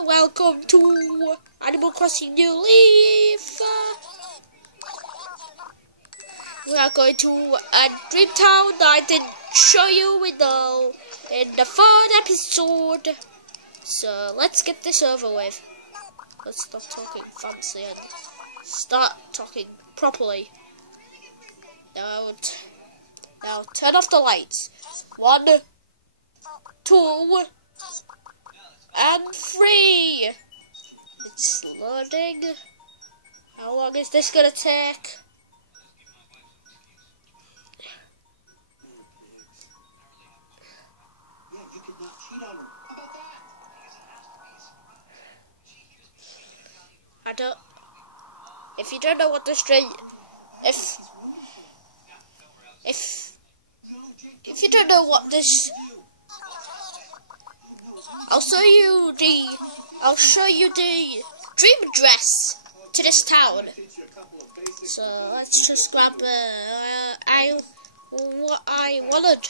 Welcome to Animal Crossing New Leaf. We are going to Dreamtown. I didn't show you in the third episode. So let's get this over with. Let's stop talking fancy and start talking properly. Now turn off the lights. 1, 2, and 3. It's loading. How long is this gonna take? If you don't know what the if you don't know what this, I'll show you the dream address to this town. So let's just grab what I wanted.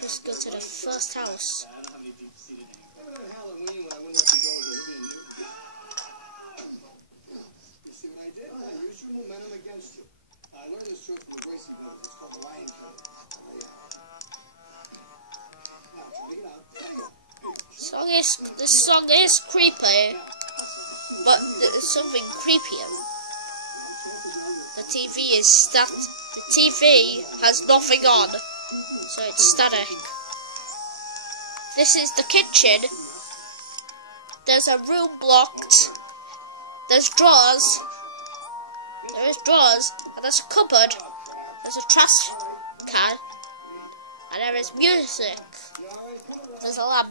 Just go to the first house. I learned this trick from the Gracie book. It's called the Lion Code. Now, check it out. This song is creepy, but there's something creepier. The TV has nothing on, so it's static. This is the kitchen. There's a room blocked. There's drawers. There is drawers, and there's a cupboard, there's a trash can, and there is music. There's a lamp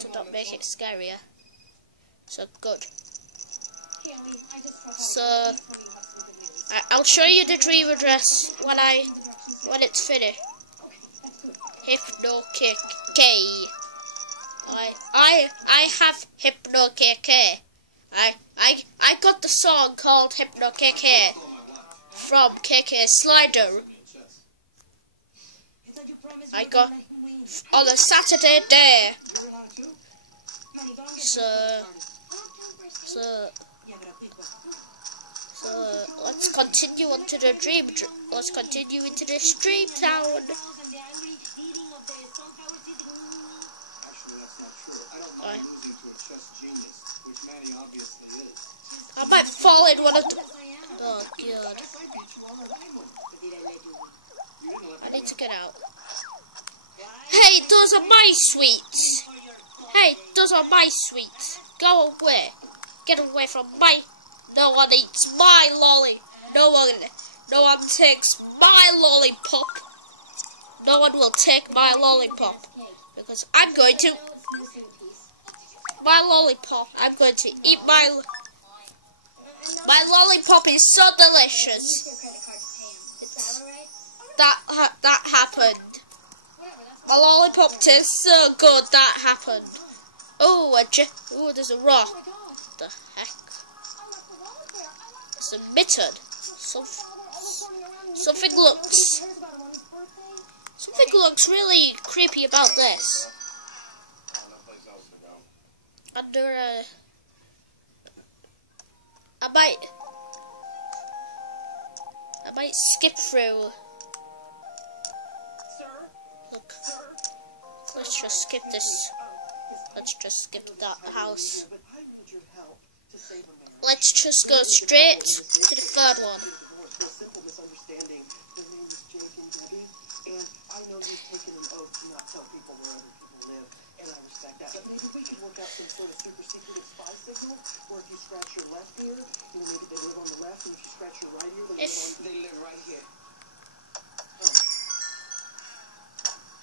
to not make it scarier. So good. So I'll show you the dream address when it's finished. Hypno KK. I have Hypno KK. I got the song called Hypno KK from KK Slider. I got on a Saturday day. So let's continue onto the dream. Let's continue into this dream town. I might fall in one of the... Oh, God. I need to get out. Hey, those are my sweets. Hey, those are my sweets. Go away. Get away from my... No one eats my lolly. No one takes my lollipop. No one will take my lollipop. Because I'm going to... My lollipop. I'm going to eat my... My lollipop is so delicious. That happened. My lollipop tastes so good. That happened. Oh, there's a rock. What the heck? It's a mitten. Something looks really creepy about this. Under a... I might skip through. Look, let's just skip this. Let's just skip that house. Let's just go straight to the third one. I know you've taken an oath to not tell people where other people live, and I respect that. But maybe we could work out some sort of super secretive spy signal, where if you scratch your left ear, maybe they live on the left, and if you scratch your right ear, they live right here. Oh.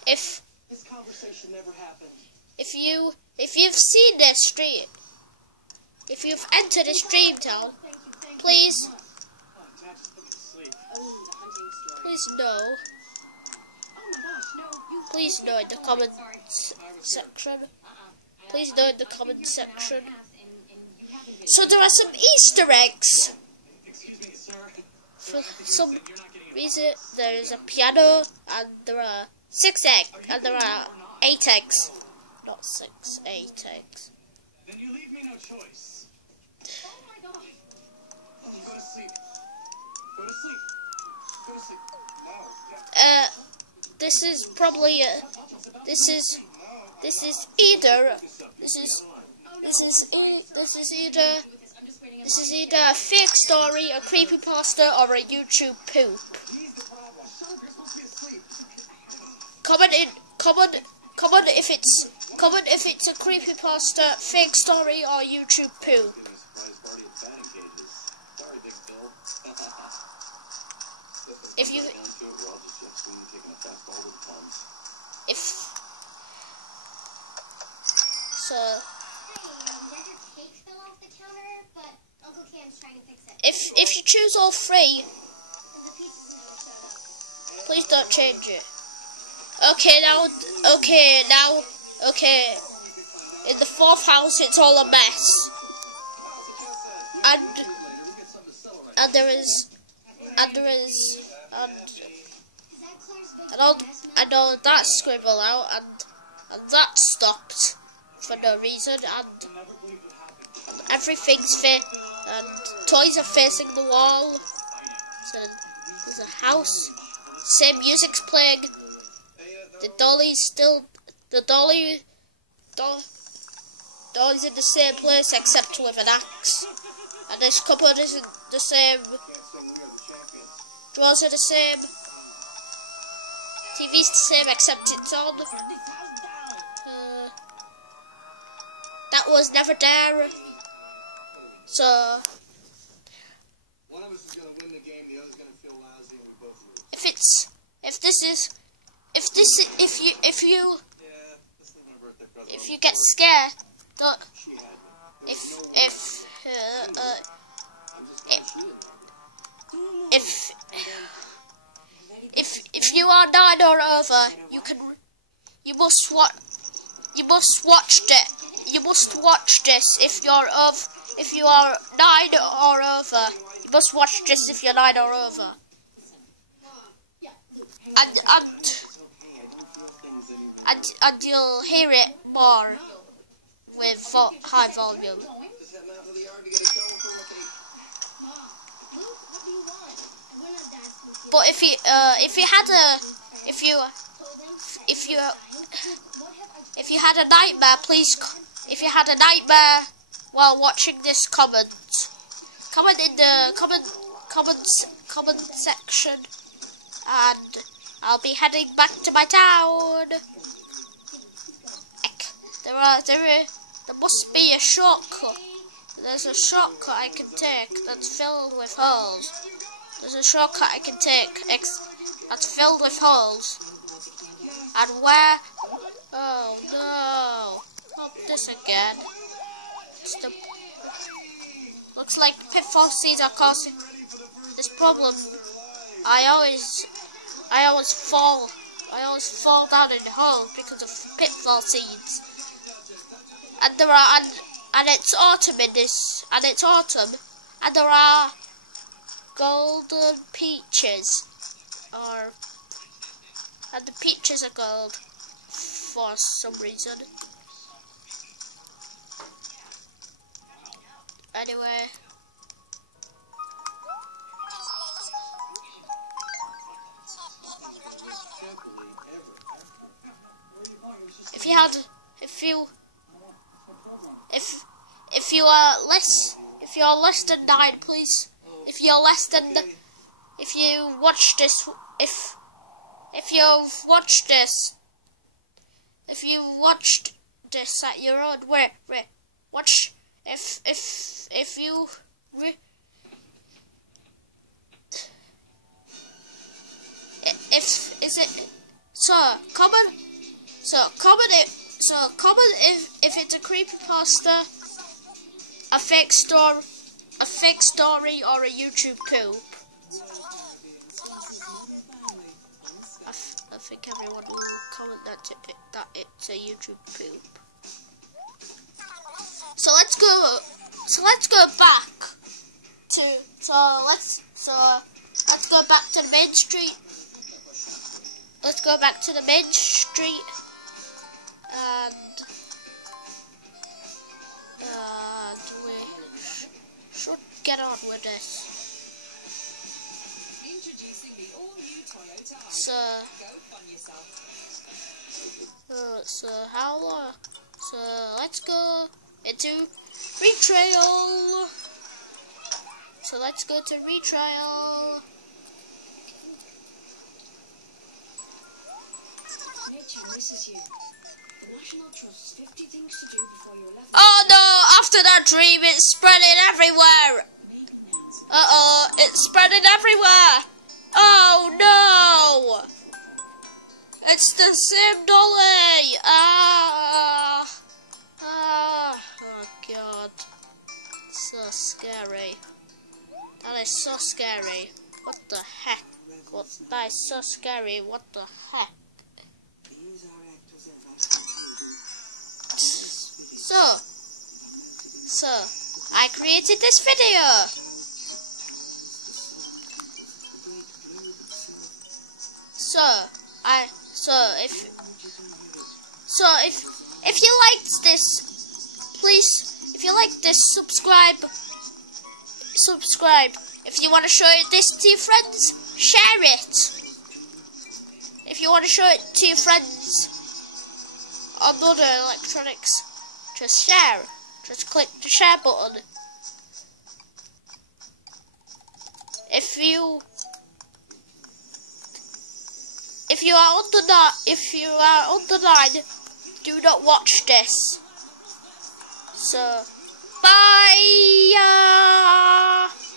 If this conversation never happened. If you've seen this stream, if you've entered this dream town, please know. Please know in the comment section. Please know in the comment section. So there are some Easter eggs. For some reason, there is a piano, and there are 6 eggs, and there are 8 eggs. 6, 8 eggs. Then you leave me no choice. Oh my god. Oh, go to sleep. Go to sleep. Go to sleep. No. This is probably this is either a fake story, a creepypasta, or a YouTube poop. Comment if it's a creepypasta, fake story, or YouTube poop. If you choose all three, please don't change it. Okay, in the fourth house it's all a mess. And all that scribble out, and that stopped for no reason, and everything's fit, and toys are facing the wall. So there's a house, same music's playing. Dolly's in the same place except with an axe, and this cupboard isn't the same. Drawers are the same. TV's the same except it's on. That was never there. So one of us is gonna win the game, the other's gonna feel lousy, and we both lose. If you get scared, don't. If you are 9 or over, you must watch this if you are 9 or over. You must watch this if you're 9 or over. And you'll hear it more with high volume. But if you had a nightmare, please. If you had a nightmare while watching this, comment in the comment section, and I'll be heading back to my town. There must be a shortcut. There's a shortcut I can take that's filled with holes. There's a shortcut I can take that's filled with holes. And where? Oh no! Not this again. Looks like pitfall seeds are causing this problem. I always fall down in holes because of pitfall seeds. And it's autumn and there are golden peaches, and the peaches are gold for some reason. Anyway, if you're less than 9, please. If you've watched this at your own watch. Comment if it's a creepypasta, a fake story, or a YouTube poop. I think everyone will comment that it's a YouTube poop. So let's go back to the main street. Let's go back to the main street, and get on with this. Introducing the all-new Toyota Hilux. So, Go fun yourself. how long? So let's go into retrial. So let's go to retrial. Nature misses you. The National Trust's 50 things to do before you're left. Oh no! After that dream, it's spreading everywhere. It's spreading everywhere. Oh no! It's the same dolly. Oh god, so scary. That is so scary. What the heck? That is so scary. What the heck? So I created this video. If you liked this, please, if you like this, subscribe. If you want to show this to your friends, share it. If you want to show it to your friends on other electronics, just share. Just click the share button. If you are under 9, do not watch this. So, bye.